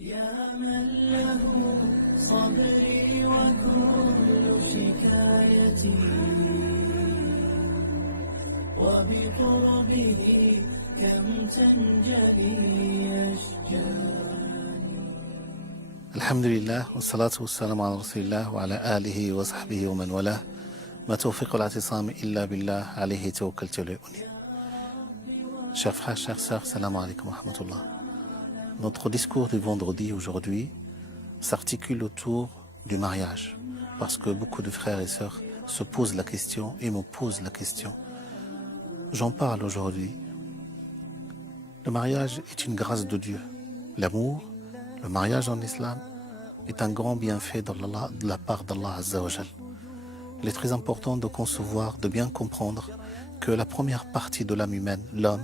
يا من له صبري وكل شكايتي وبقربه كم تنجلي أشجاري. الحمد لله والصلاة والسلام على رسول الله وعلى آله وصحبه ومن والاه. ما توفيق الاعتصام إلا بالله عليه توكلت وإليه أنيب. Chers frères, chères sœurs, salam alaikum wa rahmatullah. Notre discours du vendredi aujourd'hui s'articule autour du mariage, parce que beaucoup de frères et sœurs se posent la question et me posent la question. J'en parle aujourd'hui. Le mariage est une grâce de Dieu. L'amour, le mariage en islam, est un grand bienfait de la part d'Allah Azza wa Jal. Il est très important de concevoir, de bien comprendre que la première partie de l'âme humaine, l'homme,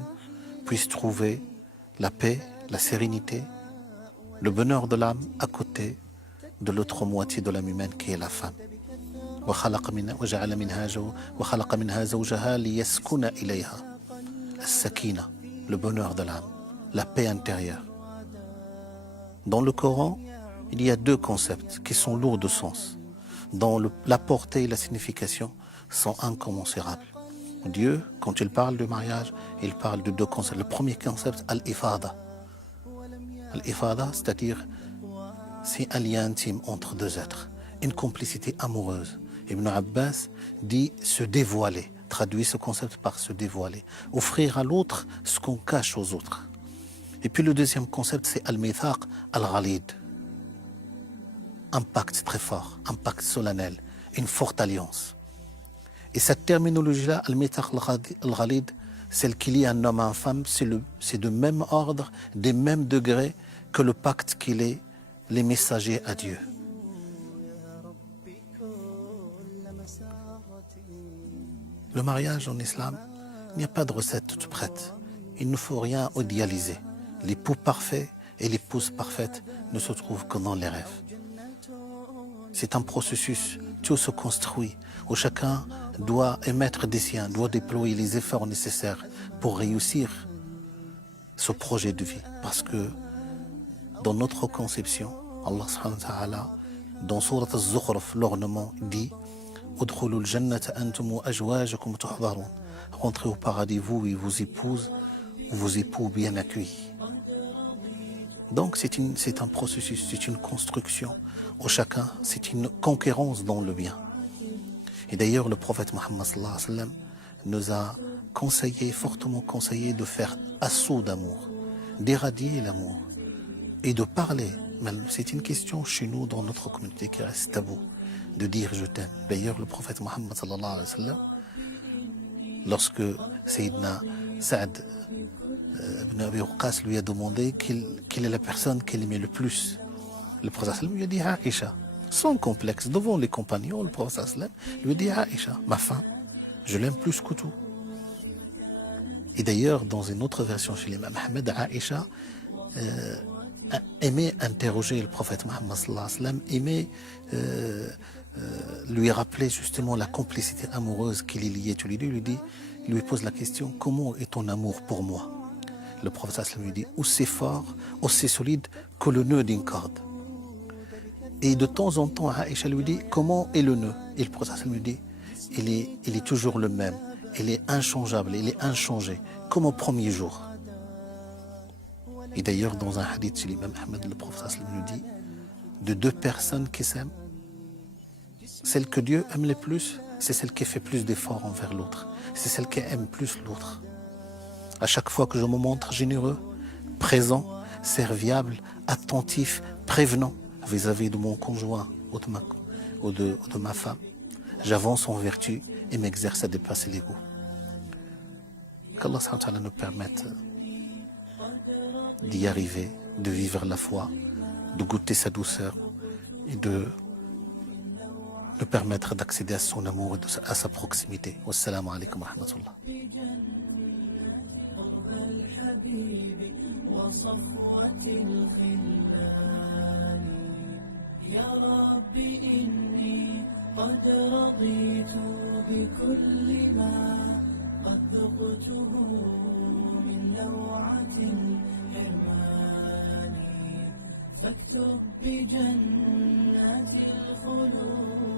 puisse trouver la paix, la sérénité, le bonheur de l'âme à côté de l'autre moitié de l'âme humaine qui est la femme. وَجَعَلَ مِنْهَا زَوْجَهَا لِيَسْكُنَ إِلَيْهَا السَّكِينَةُ, le bonheur de l'âme, la paix intérieure. Dans le Coran, il y a deux concepts qui sont lourds de sens, dont la portée et la signification sont incommensurables. Dieu, quand il parle du mariage, il parle de deux concepts. Le premier concept, al-ifada. Al-ifada, c'est-à-dire, c'est un lien intime entre deux êtres, une complicité amoureuse. Ibn Abbas dit se dévoiler, traduit ce concept par se dévoiler, offrir à l'autre ce qu'on cache aux autres. Et puis le deuxième concept, c'est al-mithaq al-ghalid. Un pacte très fort, un pacte solennel, une forte alliance. Et cette terminologie-là, al-mithaq al-ghalid, celle qui lie un homme à une femme, c'est de même ordre, des mêmes degrés que le pacte qui lie les messagers à Dieu. Le mariage en islam, il n'y a pas de recette toute prête. Il ne faut rien idéaliser. L'époux parfait et l'épouse parfaite ne se trouvent que dans les rêves. C'est un processus, tout se construit, où chacun doit émettre des siens, doit déployer les efforts nécessaires pour réussir ce projet de vie. Parce que dans notre conception, Allah subhanahu wa ta'ala, dans Surat al-Zukhruf, l'ornement dit « Udkhulul jannata antum wa ajwajakum tuhbarun » Rentrez au paradis, vous et vos épouses, ou vos époux bien accueillis. Donc c'est un processus, c'est une construction où chacun, c'est une conquérance dans le bien. Et d'ailleurs, le prophète Mohammed sallallahu alayhi wa sallam nous a conseillé, fortement conseillé de faire assaut d'amour, d'éradier l'amour et de parler. Mais c'est une question chez nous, dans notre communauté, qui reste tabou, de dire je t'aime. D'ailleurs, le prophète Mohammed sallallahu alayhi wa sallam, lorsque Sayyidina Saad ibn Abi Waqqas lui a demandé quelle est la personne qu'il aimait le plus, le prophète lui a dit Aïcha. Sans complexe, devant les compagnons, le prophète lui a dit Aïcha, ma femme, je l'aime plus que tout. Et d'ailleurs, dans une autre version chez l'imam Ahmed, Aïcha aimait interroger le prophète Mohammed sallallahu alayhi wa sallam, aimait lui rappeler justement la complicité amoureuse qui les liait tous les deux. Il lui pose la question, comment est ton amour pour moi? Le prophète lui dit, aussi fort, aussi solide que le nœud d'une corde. Et de temps en temps, Aïcha lui dit, comment est le nœud? Et le prophète lui dit, il est toujours le même, il est inchangeable, il est inchangé, comme au premier jour. Et d'ailleurs, dans un hadith chez l'imam Ahmed, le prophète lui dit, de deux personnes qui s'aiment, celle que Dieu aime le plus, c'est celle qui fait plus d'efforts envers l'autre. C'est celle qui aime plus l'autre. À chaque fois que je me montre généreux, présent, serviable, attentif, prévenant vis-à-vis de mon conjoint ou de ma femme, j'avance en vertu et m'exerce à dépasser l'ego. Qu'Allah subhanahu wa ta'ala nous permette d'y arriver, de vivre la foi, de goûter sa douceur et de nous permettre d'accéder à son amour et à sa proximité. Wassalamu alaikum wa rahmatullah. يا رب إني قد رضيت بكل ما قد ذقته من لوعة الحرمان واكتب بجنات الخلود